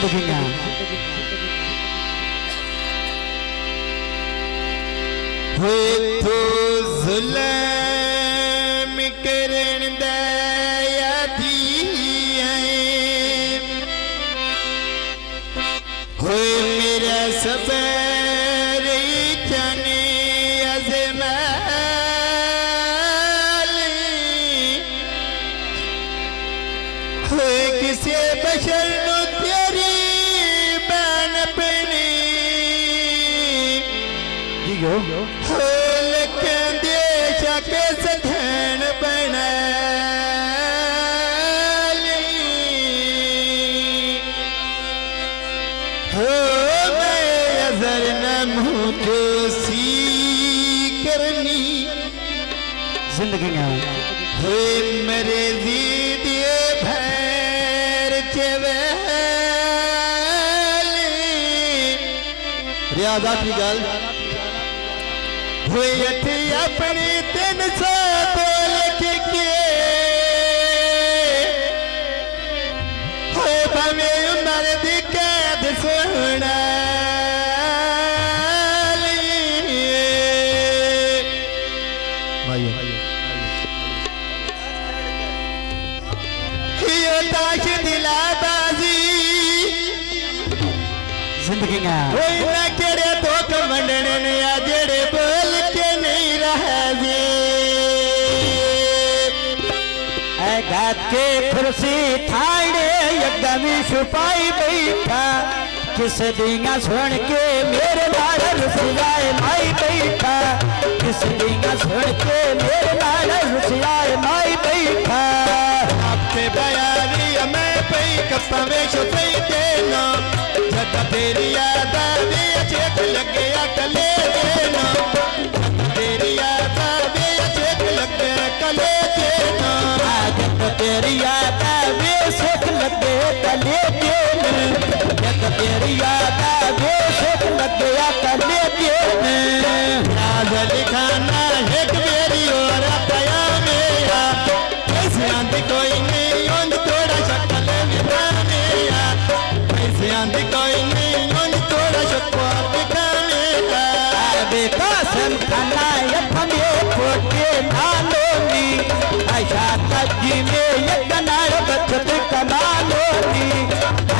जिंदगी में हुए तो जुल्म करन दया दिए हुए मेरा सबर जाने अज़माल हुए किसी बशर नु तेरी बन बनी जियो के सधन बना हो मैं अजर न मुझे सी करनी जिंदगी में हो मेरे दीदिए भैर चवेली रियाजा की गल हुए अपनी 300 बोल के हो भावे उमर दी कैद सोना ताश दिलाबाजी जिंदगी में कोई ना केड़े तो कमंडने ने आ जेड़े बोल के नहीं रहा जी घात के कुर्सी थाने यकदमी छुपाई बैठा किस डींगा सुन के मेरे लाल रुसियाए माई बैठा किस डींगा सुन के मेरे लाल रुसियाए माई बैठा आपके बयानी मैं पई कपवे छुपई देना जद तेरी याद आवे चेक लग गया कले देना तेरी याद आवे चेक लग गया कले देना जद तेरी याद आवे चेक लग गया कले देना जद तेरी याद आवे चेक लग गया कले देना राज लिखाना एक मेरी और आया मेरा ऐसे आंधी कोई नहीं उन थोड़ा शक्ल दिखाने ऐसे आंधी कोई नहीं उन थोड़ा शक्ल दिखाने बेकासम खाना यथमे फोटे नालोनी आशा तजी में यकनार बचत कमालोनी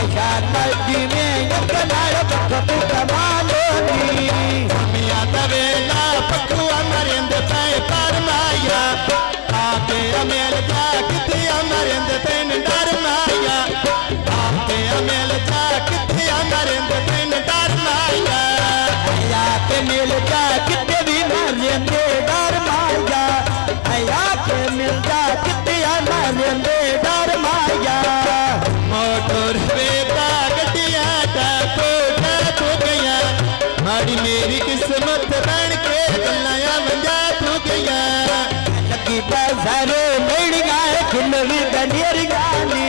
आशा तजी में यकनार बचत कमालोनी मिया तवेला पकुआ मरिंद पे पर माया आके अमेल जा किते अमरिंद पेन डर माया आके अमेल जा किते अमरिंद पेन डर माया आके मिल जा किते भी मरिंद डर माया आके मिल जा किते अमरिंद डर माया मोटर बेटा गड्डिया का कोटा तो गया माड़ी मेरी किस्मत बन के गल्ला मंजा तो गया लगी बाजारो मेड़िया खिलवी दनेर गानी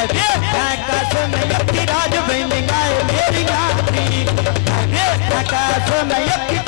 अरे आकाश में यकी राज बन गाए मेरी गानी अरे आकाश में यकी